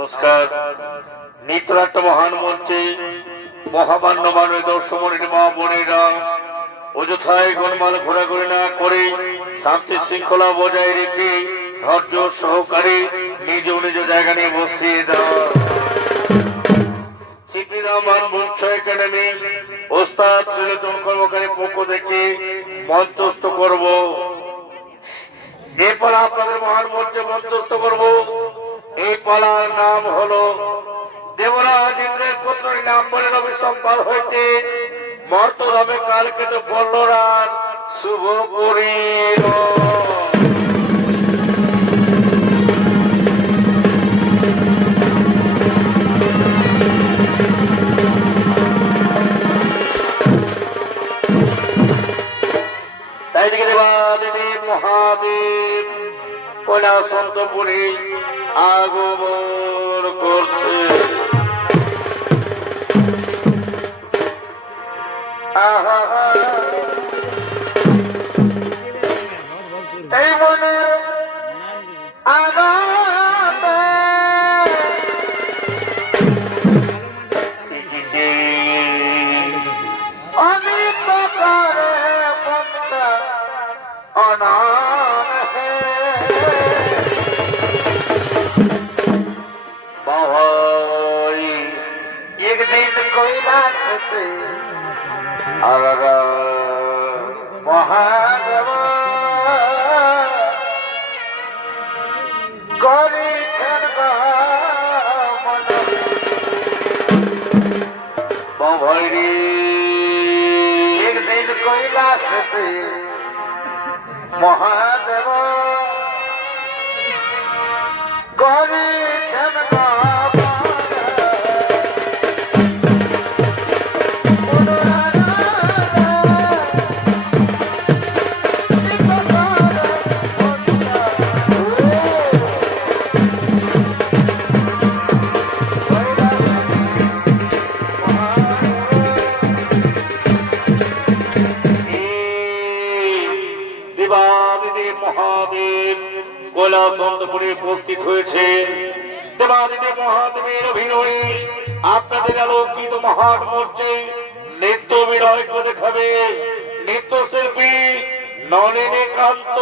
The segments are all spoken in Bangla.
নমস্কার। নিত্যনাট্য মহান মঞ্চে মহামান্য মাননীয় দর্শকমণ্ডলী মা বোনেরা অযথায় গোলমাল ঘোরাঘুরি না করে শান্তি শৃঙ্খলা বজায় রেখে ধৈর্য সহকারে নিজ নিজ জায়গা নিয়ে বসিয়ে দাও। শিল্পী রহমান বংশ একাডেমি ওস্তাদ ত্রিলোচন কর্মকারীর পক্ষ থেকে মঞ্চস্থ করব। যে পালা আপনাদের মহান মঞ্চে মঞ্চস্থ করব, এই পালার নাম হলো দেবরাজ ইন্দ্রের পুত্রের নাম বলে রবি সম্পাদ হইতে মর্তধামে কালকেটে বল্লরাজ শুভ পরির। তাই দিকে দেবাদেবী মহাদেব কৈলাসন্তপুরে আগমন করছে। এই মনের আগাতে অনেক প্রকারে অনাম भाई एक दिन कैलाश से अलगा महादेव गरी भैरी एक दिन कैलाश से महादेव गरी মহাদেব কৈলাসন্তপুরে উপস্থিত হয়েছে। দেবাদিদেব মহাদেবের অভিনয়ে আপনাদের আলোকিত মহান মঞ্চে নৃত্য অভিনয় করে দেখাবে নৃত্যশিল্পী নলিনীকান্ত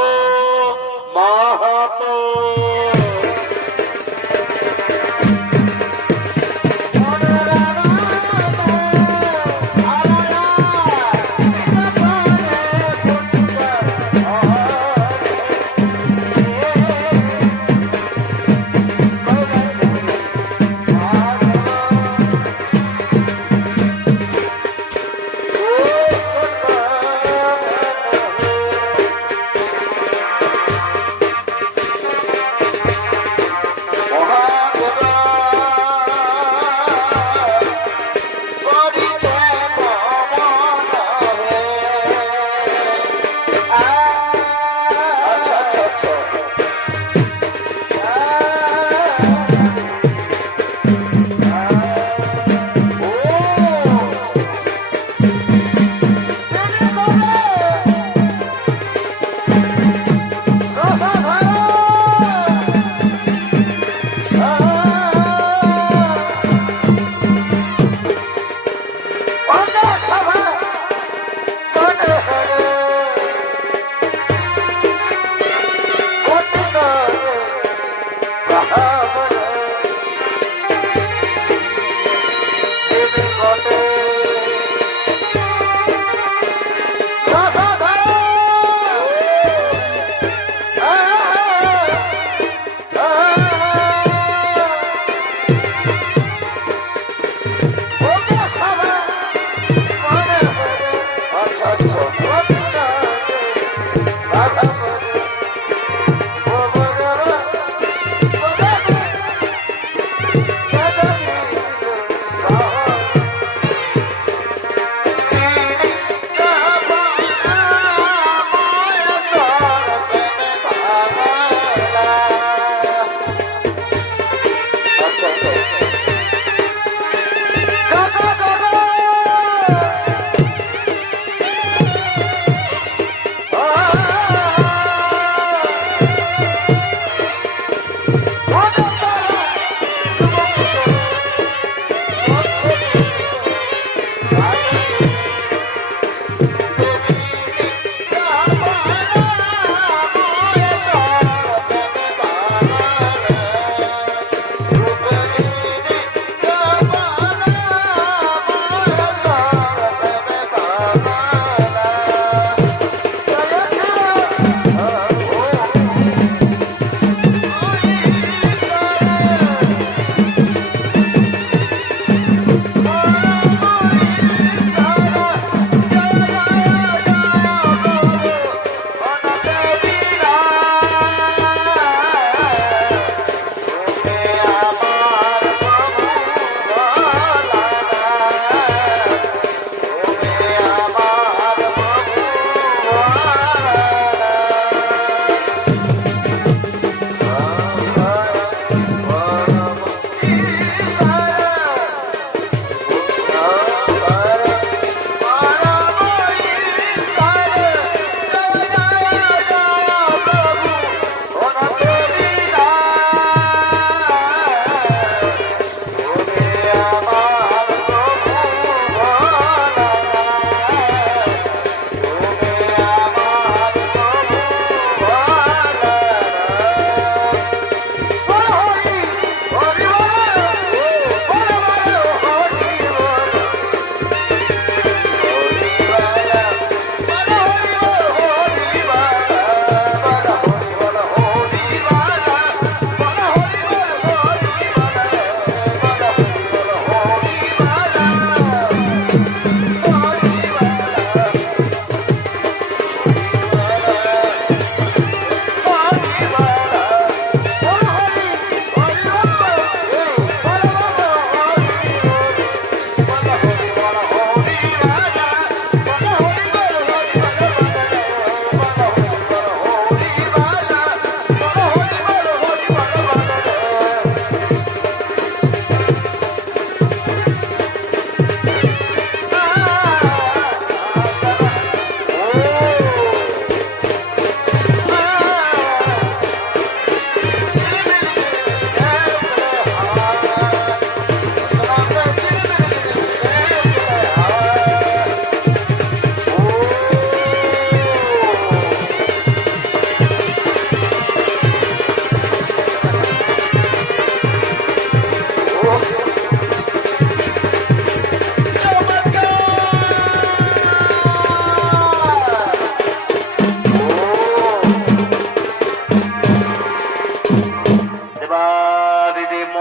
মাহাতো।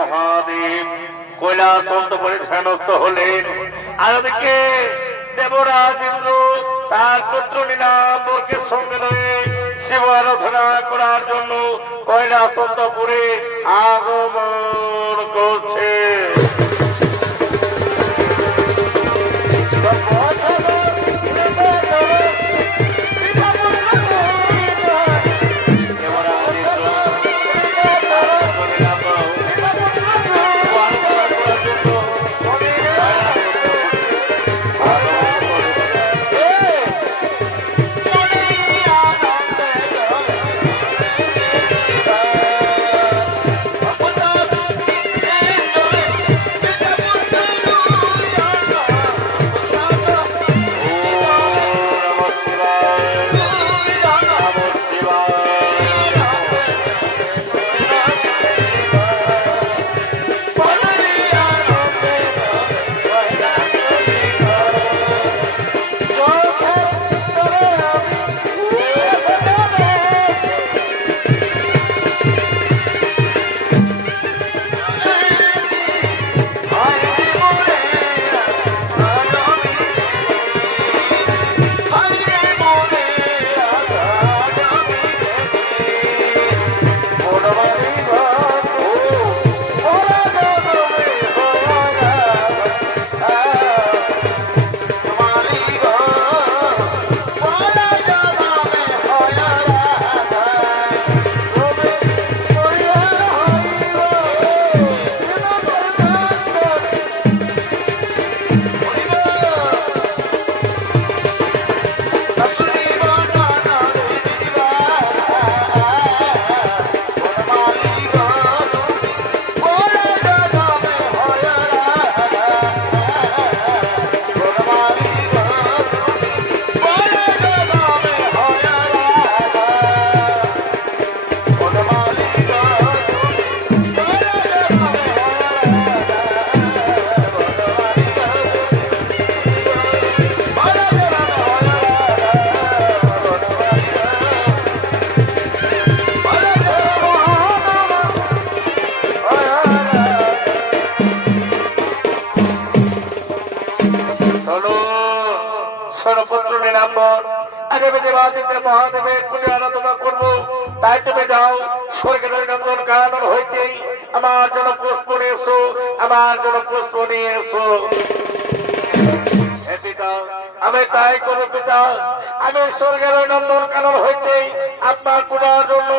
মহাদেব কৈলাসন্ত করে ধ্যানস্থ হলেন। আর ওদিকে দেবরাজ ইন্দ্র তার পুত্র নীলাম্বরকে সঙ্গে নিয়ে শিব আরাধনা করার জন্য কৈলাসন্তপুরে আগমন করছে। মহাদেবের পুজো আরাধনা করবো, তাই তুমি যাও স্বর্গের নন্দন কানন হইতে আমার জন্য পুষ্প নিয়ে এসো, আমার জন্য পুষ্প নিয়ে এসো। আমি তাই করবো পিতা, আমি স্বর্গের নন্দন কানন হইতে আপনার পূজার জন্য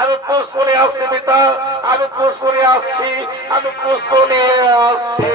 আমি পুষ্প নিয়ে আসছি পিতা, আমি পুষ্প নিয়ে আসছি, আমি পুষ্প নিয়ে আসছি।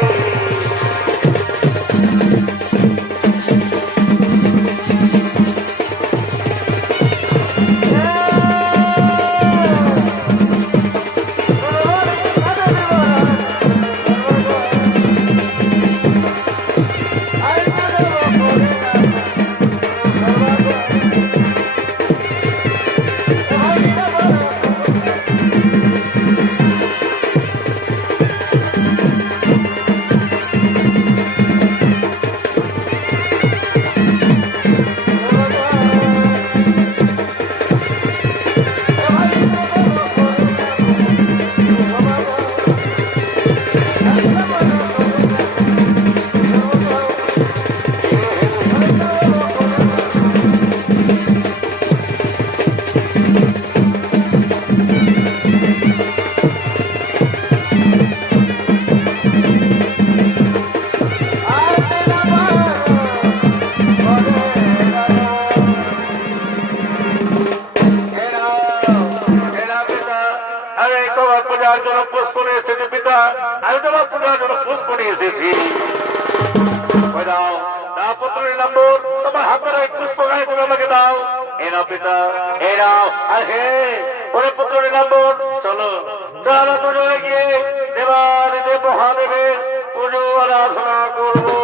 মহাদেবের পুজো আরাধনা করবো।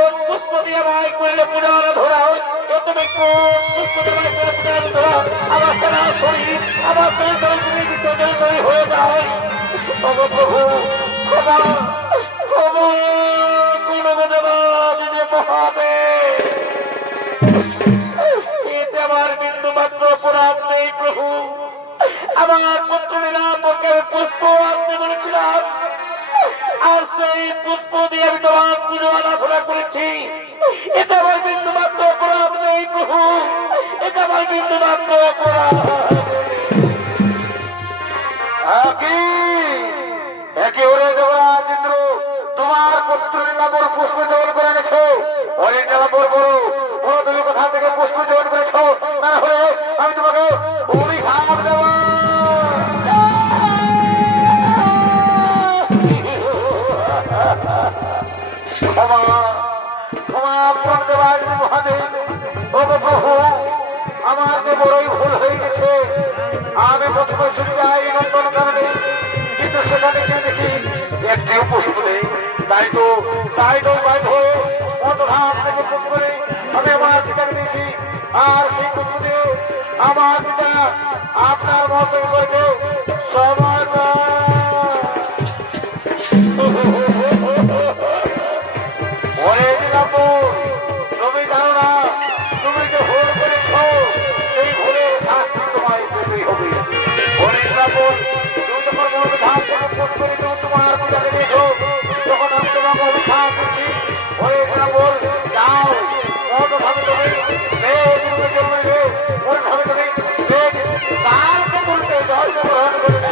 কোন পুষ্প দিয়ে আমায় করলে পুনর ধরা, তুমি কোন পুষ্প দিয়ে আমায় করলে পুনর ধরা, আমার সারা শরীর আমার তুমি বিসর্জন হয়ে যায়। ওগো প্রভু ক্ষমা ক্ষমা গুণদেবা দিদি মহাদেব, এতে আমার বিন্দু মাত্র অপরাধ নেই প্রভু। আমার পুত্র নিরাপকের পুষ্প আনতে বলেছিলাম, আর সেই পুষ্প দিয়ে আমি তোমার পুজো আরাধনা করেছি, এটা আমার বিন্দু মাত্র অপরাধ নেই প্রভু, এটা আমার বিন্দু মাত্র অপরাধ। একই ওরে দেবরাজ ইন্দ্র তোমার পুত্র নিরাপর পুষ্প জোগাড় করে এনেছো, ওরে নিরাপর বড় বড় তুমি কোথা থেকে পুষ্প জোগাড় করেছো, তাহলে আমি তোমাকে অভিশাপ দেব। ক্ষমা ক্ষমা আপন দেবাজ মহাদেব, ওগো প্রভু আমার যে বড়ই ভুল হয়ে গেছে। আমি প্রথমে শুনে যাই নন্দন কারণে, কিন্তু সেখানে গিয়ে দেখি একটিও পুষ্প নেই। তাই তো বাইর হয়ে অন্তধাম থেকে ফোন করে আমি আমার পিতাকে দিয়েছি, আর সেই পুষ্প দিয়ে আমার পিতা আপনার মতই বলছে সময় তুমি জানো না, তুমি যে ভুল করেছ সেই ভুলের শাস্তি তোমায় পেতেই হবে। তুমি যখন ধান করে তোমার পূজাকে দিয়েছ, যখন আমি তোমাকে অভিশাপ করছি, যাও ভাবে তুমি কালকে বলতে জয় গ্রহণ করবে।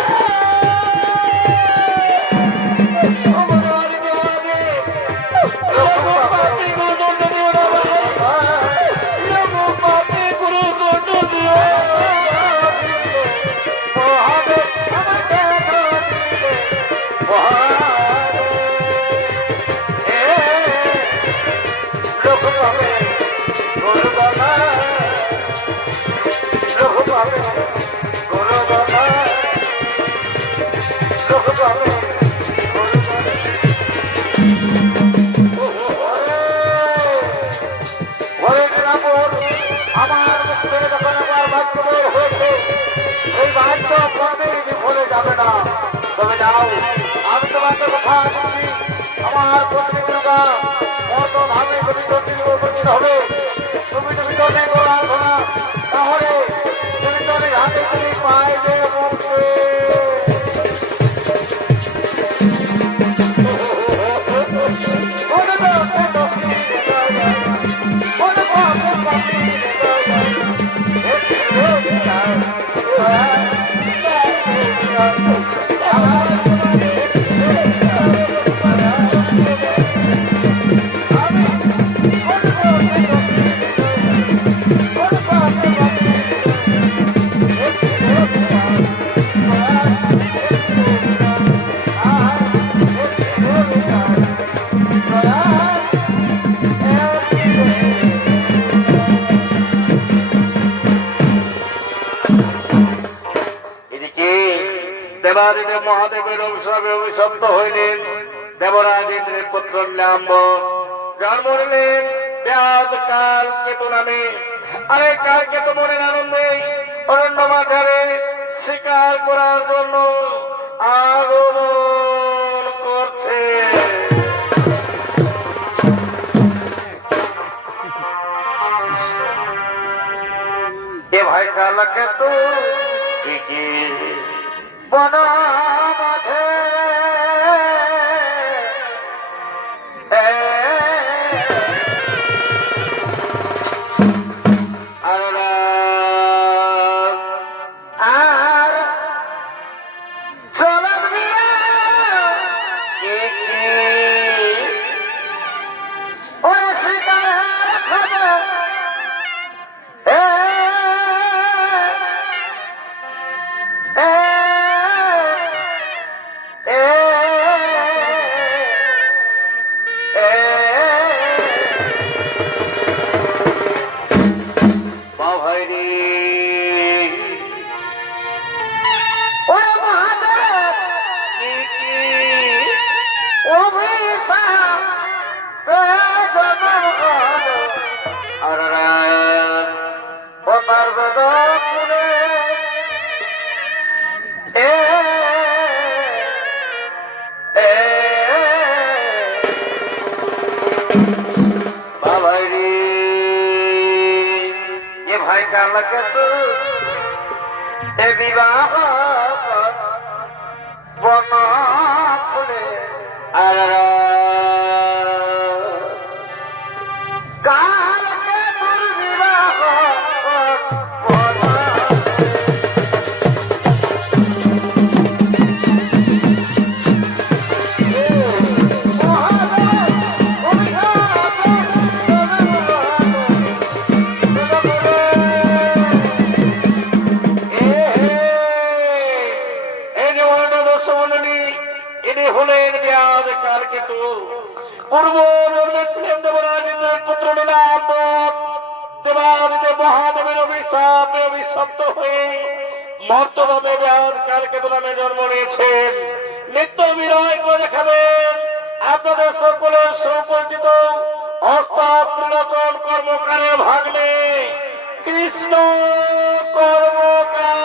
তবে যাও, আমি তোমাকে কথা দিচ্ছি, আমার পত্রিকা মত ভাবে তুমি উপস্থিত হবে। তুমি জনে আরাধনা, তাহলে তুমি জনের হাতে তুমি পাইবে মুক্তি। দেবাদিদেব মহাদেবের অভিশাপে অভিশপ্ত হইলেন দেবরাজ ইন্দ্রের পুত্র নীলাম্বর। জন্ম নিলেন ব্যাস কাল কেতু নামে। আরে কাল কেতু মনের আনন্দে অরণ্য মাঝারে শিকার করার জন্য আগমন করছে। এ ভাই কাল কেতু বনা মাঝে বাবাই রে এ ভাই কার লাগে তো এ বিবাহ বনা ফুলে আর কার লাগে তোর বিবাহ বনা পূর্ব ছিলেন দেবরাজেন্দ্রের পুত্র নীলাম্ব দেবাদিদেব মহাদেবের অভিশাপে অভিশপ্ত হয়ে মর্তভাবে কালকেতু নামে জন্ম নিয়েছেন। নিত্য বিনয় করে দেখাবেন আপনাদের সকলের সুপরিচিত অস্তাদ ত্রিলোচন কর্মকারের ভাগ্নে কৃষ্ণ কর্মকার।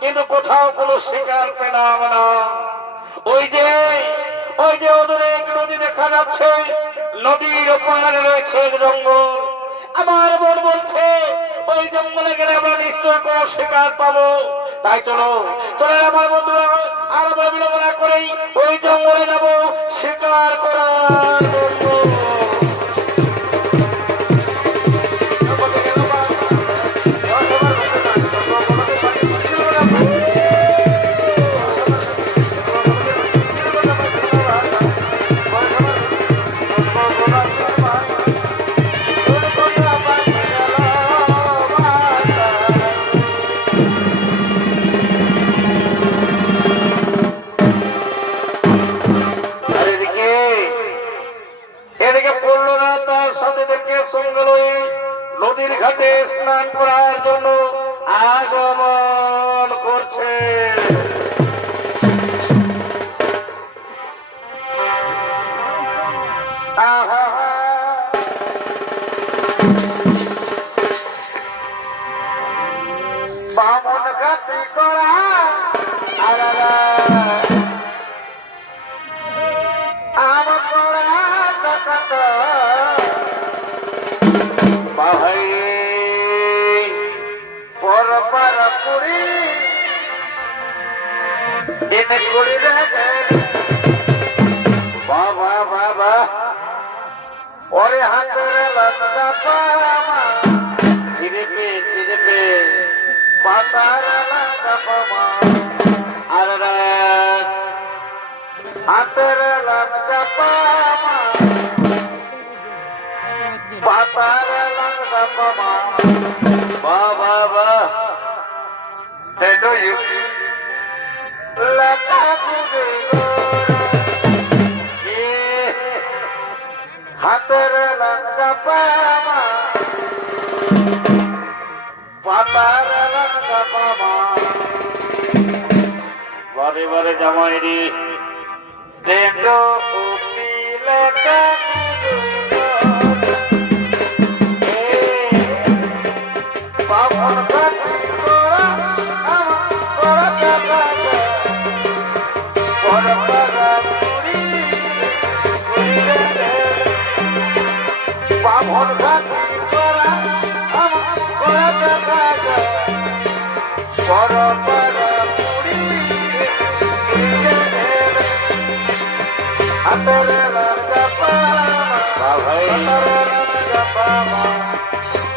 কিন্তু কোথাও কোনো শিকার পেলাম না। ওই যে অদূরে এক নদী দেখা যাচ্ছে, নদীর ওপারে রয়েছে জঙ্গল। আমার মন বলছে ওই জঙ্গলে গেলে আমরা নিশ্চয় কোনো শিকার পাবো। তাই চলো আমার বন্ধুরা আর আমরা বিলম্ব না করেই ওই জঙ্গলে যাবো শিকার করার জন্য। করছে। আহা বামন গাতি করা আলাদা আম করা কত বাহাই পর পার পুরি দিন কুড়ি রে বাবা বাবা ওরে হাতের লঙ্কা পামা ধীরে পে পাতার লঙ্কা পামা আর হাতের লঙ্কা পামা পাতার লঙ্কা পামা বাবা বাবা লঙ্কা হাতের লঙ্কা পামা পাতার লঙ্কা পামা বারে বারে জামাইরি তেন্দ্র পিলকা বাবন গাতি করা করা কাকা পর পারা পুরি বাবন গাতি করা করা কাকা পর পারা পুরি হাতের লঙ্কা পামা ভাই হাতের লঙ্কা পামা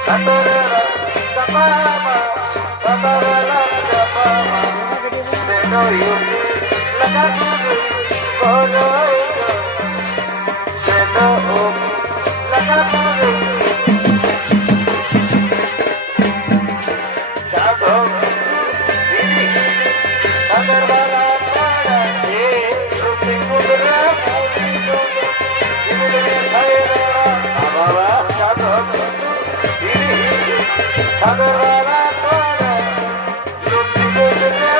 হাতের লঙ্কা পামা হাতের লঙ্কা পামা তেনো ইউপি লাগা গুরু বলো তেনো লাগা গুরু সাধো দিদি সাগর বালা পাড়া এ রূপে কুদরা বাবা সাধো দিদি সাগর বালা পাড়া রূপে কুদরা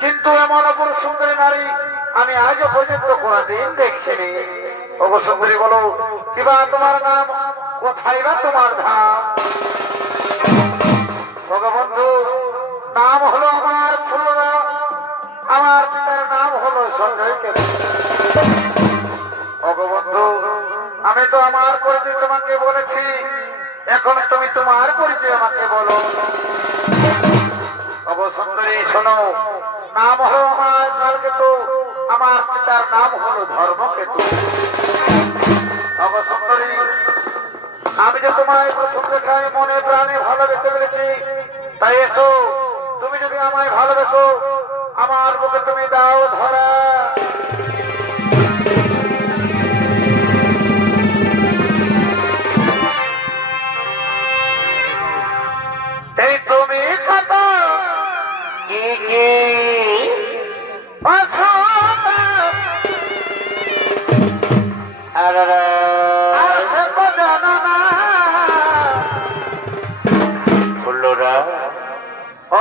কিন্তু এমন অপর সুন্দরী নারী আমি আজও পর্যন্ত কোনদিন দেখিনি। ওগো সুন্দরী বলো, কিবা তোমার নাম, কোথায় বা তোমার ধাম? ভগবন্ধু, নাম হলো আমার ফুলরা, আমার পিতার নাম হলো সঞ্জয় কেতু। ভগবন্ধু, আমি তো আমার পরিচয় তোমাকে বলেছি, এখন তুমি তোমার পরিচয় আমাকে বলো। সুন্দরী শোনো, নাম হলো আমার কালকেতু, আমার পিতার নাম হলো ধর্মকেতু। সুন্দরী, আমি যে তোমায় প্রথম দেখায় মনে প্রাণে ভালোবেসে পেরেছি, তাই এসো, তুমি যদি আমায় ভালোবেসো, আমার বুকে তুমি দাও ধরা। এই তুমি কত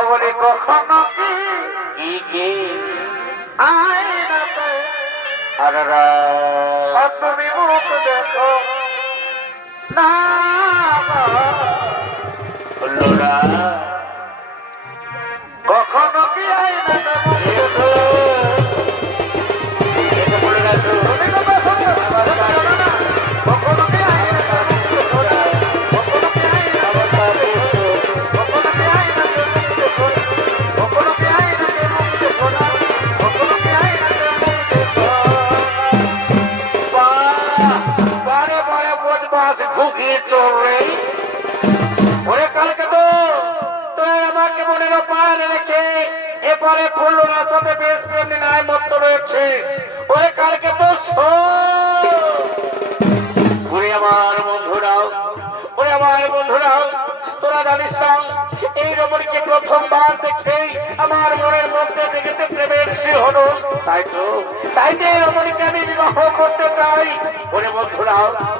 বলি কখনো কি তুমি মুখ দেখো না কখনো কি এপারে ফুল্লুরার সাথে বেশ প্রেম নাই মত রয়েছে। ওরে কালকে তো ওরে আমার বন্ধুরাও, ওরে আমার বন্ধুরাও, তোরা তোরা জানিস না এই রমণীকে প্রথমবার দেখেই আমার মনের মধ্যে দেখেছে প্রেমের শিহরণ। তাই তো এই রমণীকে আমি বিবাহ করতে চাই। ওরে বন্ধুরা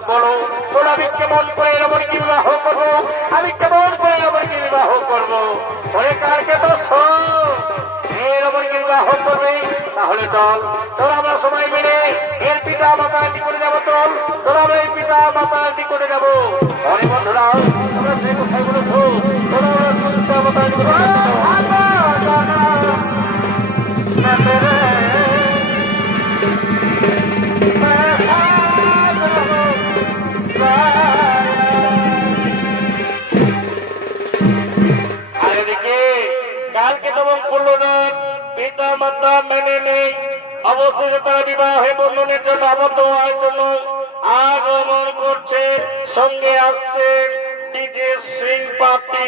বলো তোরা আমি কেমন করে রমণীকে বিবাহ করবো? আমি কেমন করে রমণীকে বিবাহ করবো? ওরে কারকে তো এই রমণীকে বিবাহ করবে তাহলে চল তোরা আমরা সবাই মিলে এর পিতা মাতাটি করে যাবো। চল তোরা আমরা এই পিতা মাতাটি করে যাবো। অনেক বন্ধুরা তোমরা সেই কোথায় বলেছো তোরা আমরা পিতা মাতাটি করে আর এদিকে কালকে তো করলো না পিতা মাতা মেনে নেই। অবশেষে তারা বিবাহে বন্ধনের জন্য আবদ্ধ হওয়ার জন্য আগমন করছে। সঙ্গে আসছেন ডিজে সিং পার্টি।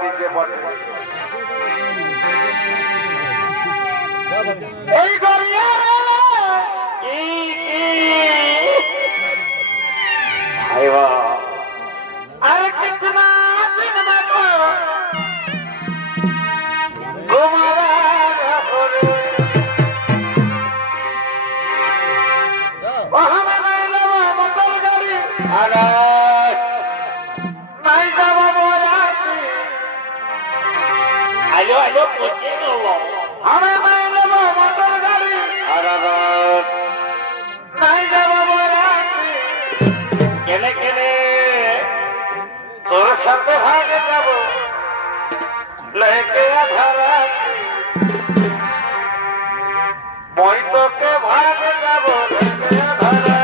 ডিজে এই গড়িয়া আর কিছু না আলো আলো পচে গেল আমার মায়ের মোটর গাড়ি আর নাই যাবো কেনে কেনে তোর সাথে ভাগে যাব লেকে ধারা মই তোকে ভাগে যাব লেকে ধারা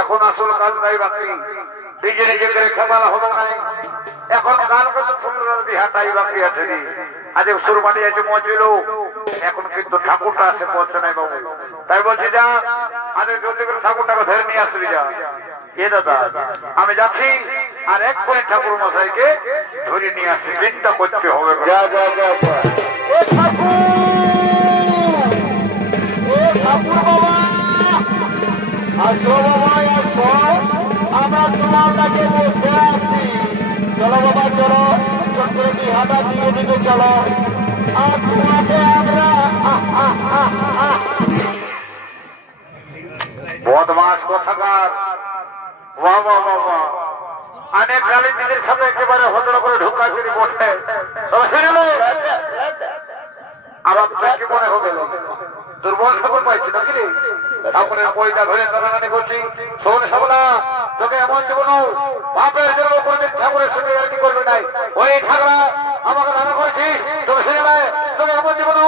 এখন আসল কাজ নাই বাকি নিজে নিজে করে খেপালা হলো নাই। এখন গান করতে সুন্দর বিহাটাই বাকি আছে। আজ সুরবানি আছে মজিল এখন কিন্তু ঠাকুরটা আছে পৌঁছে নাই বাবু। তাই বলছি যা আজ জলদি করে ঠাকুরটাকে ধরে নিয়ে আসবি যা। এ দাদা আমি যাচ্ছি আর এক্ষুনি ঠাকুর মশাইকে ধরে নিয়ে আসি, চিন্তা করতে হবে। যা যা যা যা। এ ঠাকুর, এ ঠাকুর বাবা, আসো বাবা আসো, আমরা তোমার কাছে বসে আছি। চলো বাবা চলো, চক্রে বিহাটা দিয়ে দিতে চলো। আর তোমাকে আমরা বদমাস কথাকার, বাহ বাহ বাহ বাহ, অনেক কালে নিজের সাথে একেবারে হতড় করে ঢুকা চুরি বসে। আমার কি মনে হবে দুর্বল খবর পাইছি নাকি রে? ঠাকুরের পয়সা ধরে টানাটানি করছি। শোন সাবলা, তোকে এমন জীবন বাপের জন্য কোনদিন ঠাকুরের সঙ্গে আর কি করবে নাই। ওই ঠাকুরা আমাকে ধারণা করেছিস, তোকে শুনে নেয়, তোকে এমন জীবন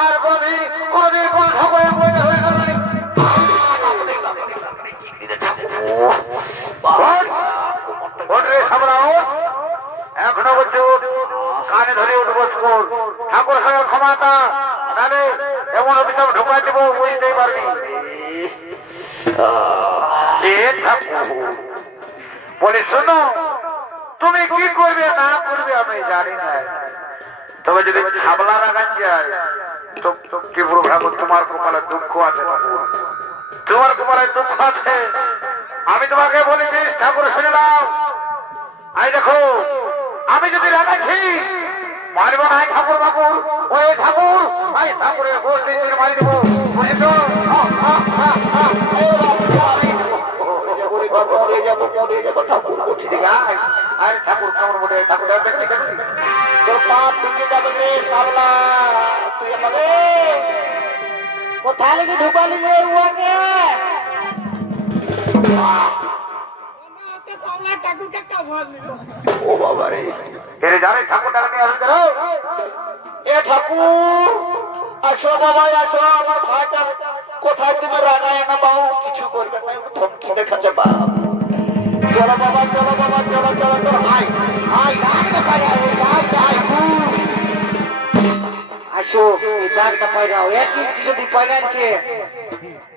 আর কোনদিন কোনদিন কোন ঠাকুরের পয়সা ধরে টানাটানি। এখনো বলছো কানে ধরে উঠবস কর, ঠাকুর সঙ্গে ক্ষমাতা নালে এমন অভিশাপ ঢোকাই দেবো, বুঝতেই পারবি। বলে শোনো, তুমি কি করবে না করবে আমি জানি না, তবে যদি ছাবলা লাগান যায় তো কি বলবো, তোমার কপালে দুঃখ আছে, তোমার কপালে দুঃখ আছে। আমি তোমাকে বলেছি ঠাকুর শুনে নাও। আই দেখো, আমি যদি রাগাচ্ছি মারব না ঠাকুর বাবুর, ওই ঠাকুর আই ঠাকুরের গোল দিয়ে মারি দেবো, বুঝেছো? আরে ঠাকুর কেমন বটে, ঠাকুর তোর পাপ ঢুকে যাবে রে সাবলা। তুই আমাকে কোথায় লেগে ঢুকালি রে উয়াকে? ও বাবা রে, এরে জানে ঠাকুরটাকে নিয়ে আসতে রো। এ ঠাকুর আসো বাবা আসো, আমার ভাইটা কোথায় তুমি রাগায় না বাবু, কিছু করবে না, ধমকি দেখাচ্ছে বাপ। চলো বাবা চলো বাবা চলো চলো চলো, আয় আয় রাগ না পাই, রাগ আয় আসো, এই দাগটা পাইরাও, 1 ইঞ্চি যদি পাইরাচ্ছে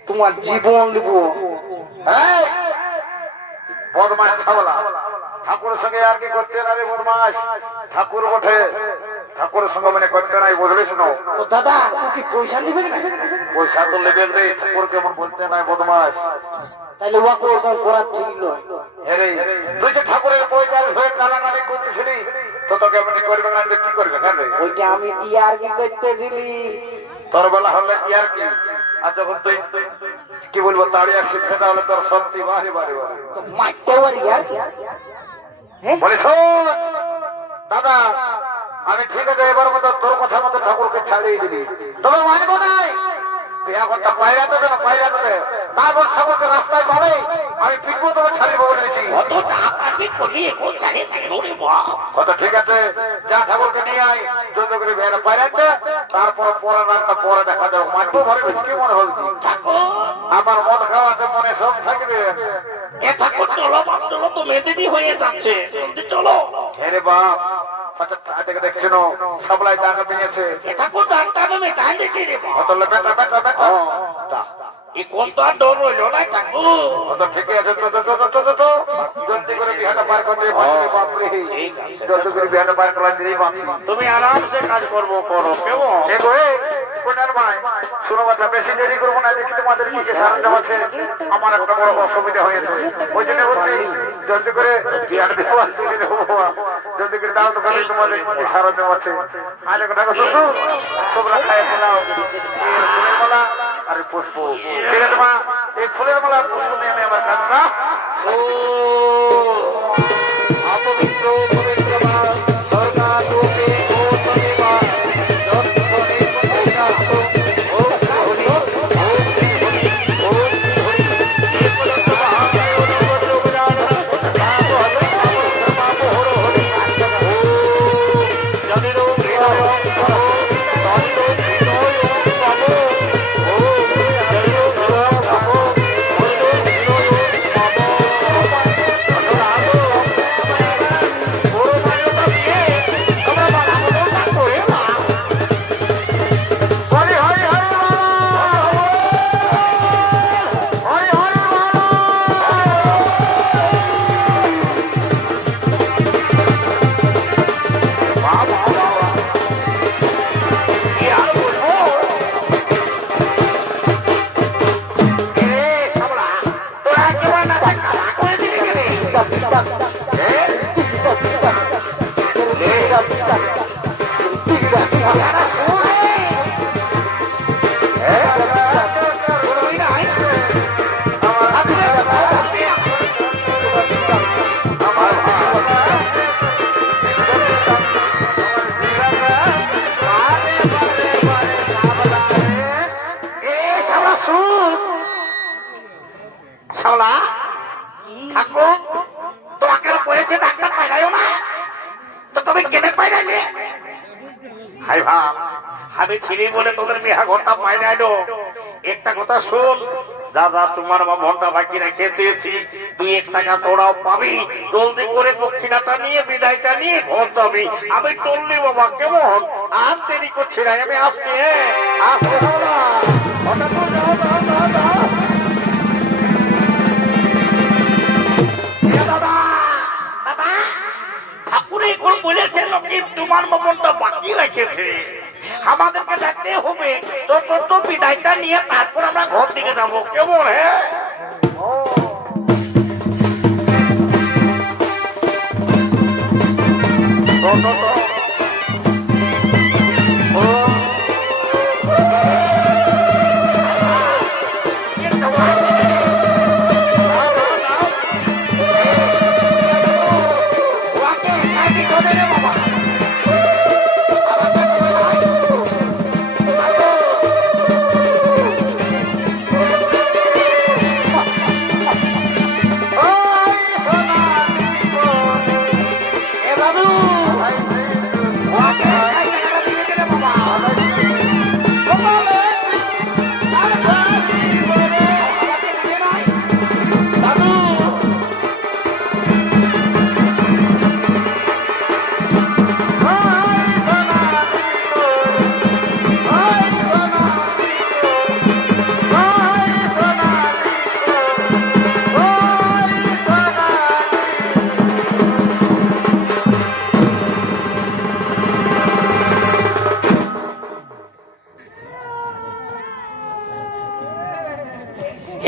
তোমার জীবন দেব। হ্যাঁ বদমাস ছাবলা, ঠাকুরের সঙ্গে আর কি করতে না রে বদমাস, ঠাকুর বটে, ঠাকুরের সঙ্গে মানে করতে নাই, বুঝলিস না? তো দাদা ও কি পয়সা নেবে না? পয়সা তো লেবেল রে, ঠাকুর কেমন বলতে নাই বদমাস। তাহলে ওয়াকে ওরকম করার ছিল। হেরে তুই যে ঠাকুরের পয়সা ধরে টানাটানি করতেছিলি, তো তোকে এমনি করবে না, কি করবে? হ্যাঁ রে, ওইটা আমি ইয়ার কি করতে দিলি। তোর বেলা হলে কি আর কি, আর যখন তুই কি বলবো তাড়িয়ে আসছিস, সেটা হলে তোর শক্তি বাড়ি বাড়ি বাড়ি। তো মারতে পারি ইয়ার কি? বলে শোন দাদা, আমি ঠিক আছে এবার মতো তোর কথা মতো ঠাকুরকে ছাড়িয়ে দিবি, তবে মানবো নাই। তুই এখন তা পায়রা দেবে না, পায়রা দেবে, তারপর ঠাকুরকে রাস্তায় পাবে, আমি পিকবো তোকে ছাড়িয়ে বলেছি। কত ঠিক আছে, যা ঠাকুরকে নিয়ে আয়, যত করে ভেড়া পায়রাতে, তারপর পরে রান্না পরে দেখা যাবে। মানবো ঘরে কি মনে হল, আমার মদ খাওয়াতে মনে সব থাকবে। এ ঠাকুর চলো বাপ চলো, তো মেয়েদেরই হয়ে যাচ্ছে, জলদি চলো। হেরে বাপ, দেখছিল সবলাই টাকা পেয়েছে, এ ঠাকুর ডাক্তার আমি তাই দেখি রে বাপ। কত লোক টাকা টাকা এ কোন তো আর ডর রইল না ঠাকুর। কত ঠিকই আছে, তো জলদি করে বিহাটা পার করে দিয়ে বাপরে, জলদি করে বিহাটা পার করে দিয়ে বাপ, তুমি আরামসে কাজ করবো, করো কেমন? দেখো কোনার ভাই শুনো কথা, বেশি দেরি করবো না, দেখি তোমাদের দিকে সারাঞ্জাম আছে, আমার একটা বড় অসুবিধা হয়েছে, ওই জন্য বলছি জলদি করে বিহাটা দেবো, জলদি করে দাও, দোকানে তোমাদের সারাঞ্জাম আছে। আর একটা কথা শ্বশুর, তোমরা খাই ফেলাও ফুলের মালা আর পুষ্প, ঠিক আছে মা? এই ফুলের মালা পুষ্প নিয়ে আমি আমার কাজ না। ও অপবিত্র পবিত্র মা সরকার রূপে ও তনিবা যত্তনি পয়সা ও হরি ও শ্রী হরি ও শ্রী হরি এই পর্যন্ত মহাকায় ও নবদ্র বিরাজ নাম হরে নাম হর হরি ও জনিরো হৃদয় করো তনিরো হৃদয় পাবো ও জনিরো হৃদয় পাবো তনিরো হৃদয় পাবো। শালা ঠাকুর তোমাকে বলেছে ডাক্তার পাইরাইও না, তো তুমি কেনে পাইরাইলে? হাই ভাব আমি ছিলি বলে তোদের বিহা ঘরটা পাইরাইলো। একটা কথা শোন, যা যা তোমার মনটা বাকি রেখে দিয়েছি, 2-1 টাকা তোরাও পাবি। জলদি করে দক্ষিণাটা নিয়ে বিদায়টা নিয়ে ঘর যাবি। আমি চললি বাবা, কেমন? আর দেরি করছি না, আমি আসছি। আসতে দাদা, হঠাৎ করে যাও যাও যাও যাও। দাদা দাদা ঠাকুর এখন বলেছে লোকে তোমার মনটা বাকি রেখেছে, আমাদেরকে দেখতে হবে। তো তো বিদায়টা নিয়ে তারপর আমরা ঘর দিকে যাবো, কেমন? হ্যাঁ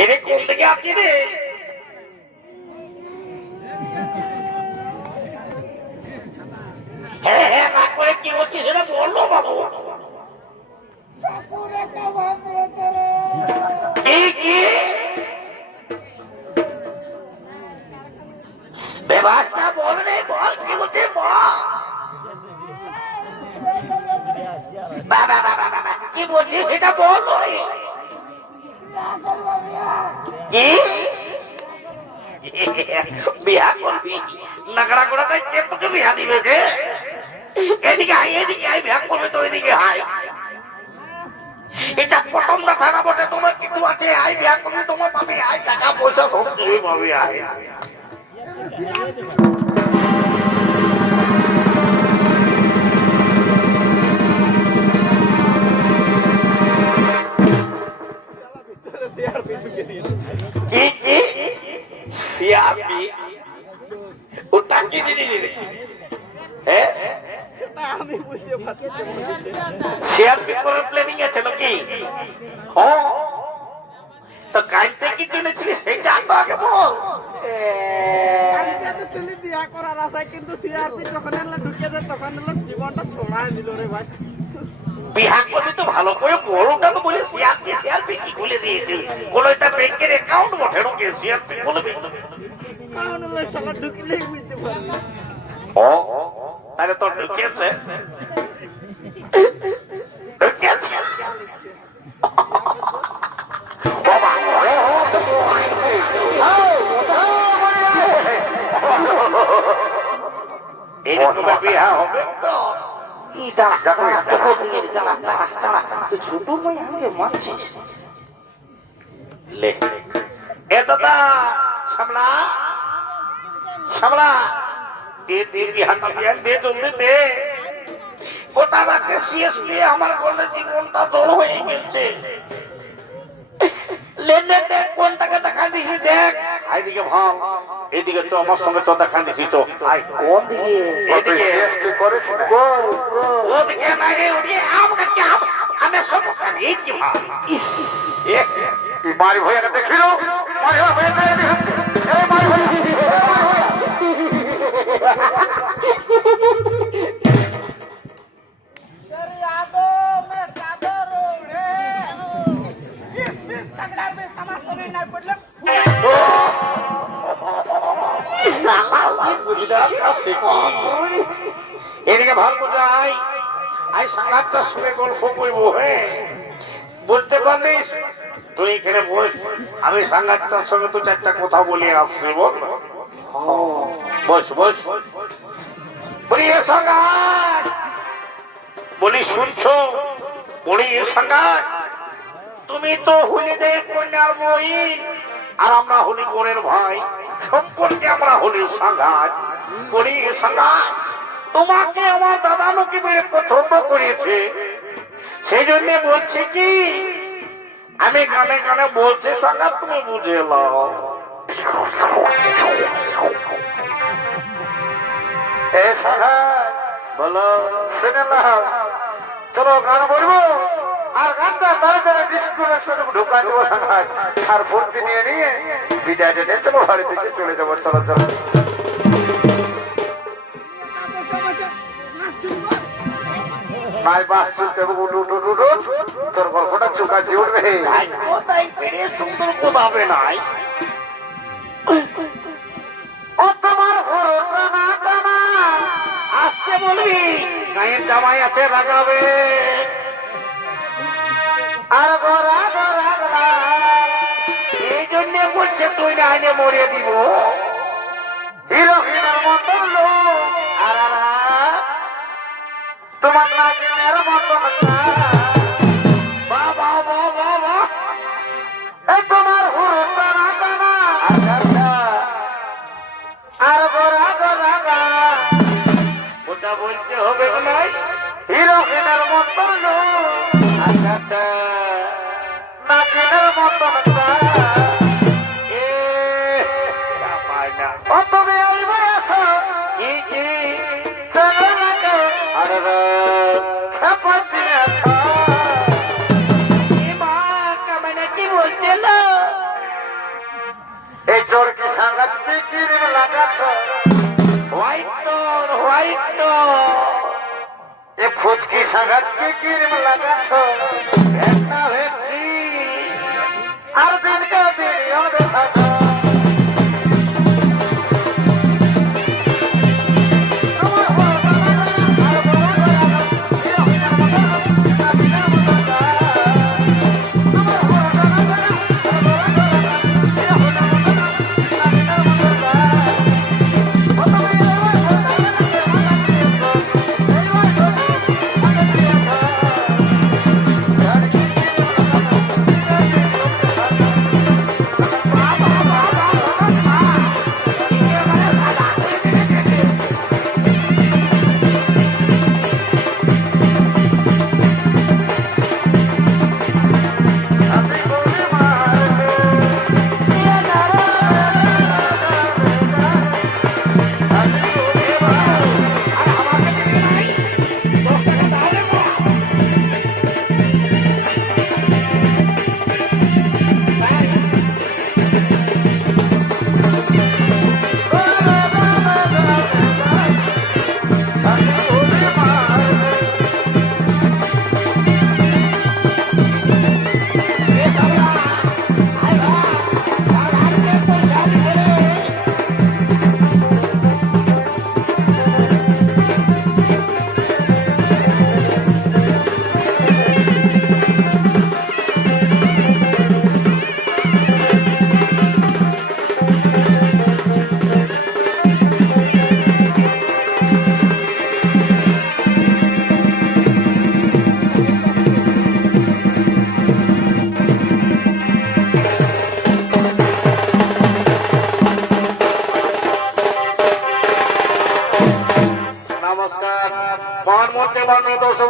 এরে কোন থেকে আপনি রে? হ্যাঁ হ্যাঁ না করে কি বলছি সেটা বললো বাবু। কি ব্যবস্থা বল রে, বল কি বলছে বল। বাবা বাবা বাবা কি বলছি সেটা বল রে। বিয়া করবি? নাগড়া গোড়াটাই কে তোকে বিয়া দিবে যে? এদিকে আয়, এদিকে আয়, বিয়া করবে তো এদিকে আয়। এটা প্রথম কথা না বটে, তোমার কিছু আছে, আয় বিয়া করবি, তোমার পাবে আয়, টাকা পয়সা সব তুমি পাবে আয়। ওটা কি জিনিস? আমি বুঝতে পারছি শেয়ার পেপারের প্ল্যানিং আছে নাকি? তো কাইতে কি কিনেছিলি সেটা তো আগে বল। বিয়া করার আশায় কিন্তু সিআরপি যখন ঢুকে যায় তখন জীবনটা ছড়ায় দিল রে ভাই। বিহা করবি তো ভালো করে বড়টা তো বলে সিআরপি সিআরপি কি বলে দিয়েছে? কোন একটা ব্যাংকের অ্যাকাউন্ট বটে নাকি সিআরপি বলবে? কারণ শালা ঢুকলেই বুঝতে পারবে। তাহলে তো ঢুকেছে ঢুকেছে বাবা। এরকম বিহা হবে তো? দাদা সামলা সামলা গোটা রাতে সিএসপি আমার বলে জীবনটা দোল হয়ে গেছে। কোনটাকে দেখা দিছি দেখ, এইদিকে ভাব, এদিকে তো আমার সঙ্গে তো দেখা দিছি তো। কোন দিকে? এদিকে ওদিকে নাই রে, ওদিকে আমাকে আমি সব এইদিকে ভাব। মারি ভয়াকে দেখিল, মারি ভয় মারি ভয় থেকে ভালো যাই আই সাংঘাতটার সঙ্গে গল্প করবো। হ্যাঁ বুঝতে পারলিস? তুই এখানে বস, আমি সাংঘাতটার সঙ্গে তো চারটা কথা বলে আসছি। বল বস বস। বলি এ সাংঘাত, বলি শুনছো? বলি এ সাংঘাত, তুমি তো হলিদের কন্যার বই আর আমরা হলি বোনের ভাই, সম্পর্কে আমরা হলি সাংঘাত। বলি এ সাংঘাত, তোমাকে আমার দাদা নকিব পছন্দ করেছে, সেই জন্য বলছি কি আমি গানে গানে বলছি সাংঘাত, তুমি বুঝে নাও। এ সাংঘাত বলো। শুনে নাও, চলো গান বলবো আর গানটা তাড়াতাড়ি ডিস্কুরের সঙ্গে ঢুকা দেবো সাংঘাত, আর ভর্তি নিয়ে নিয়ে বিদায় নিয়ে চলো বাড়ি থেকে চলে যাবো। চলো চলো। নাই বাস চলতে হবে, উঠ উঠ উঠ উঠ, তোর গল্পটা চুকাচ্ছি উঠবে। কোথায় পেরে সুন্দর কোথাবে নাই। ও তোমার হরটা না টানা, আসতে বলবি, গায়ের জামাই আছে লাগাবে। আর গোরা গোরা গোরা, এই জন্য বলছে তুই না আইনে মরিয়ে দিব। হিরো হিরোর মতন লোক, আর তোমার নাগিনের মতন বাবা বাবা বাবা, তোমার হরটা না টানা, আর গোরা গোরা গোরা, ওটা বলতে হবে নাই। হিরো হিরোর মতন লোক, আচ্ছা আচ্ছা, নাগিনের মতন এ জামাই না। ও তুমি ওই বয়সে কি কি চলে লাগে আরে খেপা দিয়েছ। মা কামাই কি বলছিল? এই জোর কি সাংঘাত ক্রিম লাগাছ, হোয়াইট এ ফুটকি সাংঘাত ক্রিম লাগাছ, একটা ভেবছি আর দিনকে দিন আমাদের থাকা। নমস্কার। মহান মন্ত্রী মাননীয় দর্শক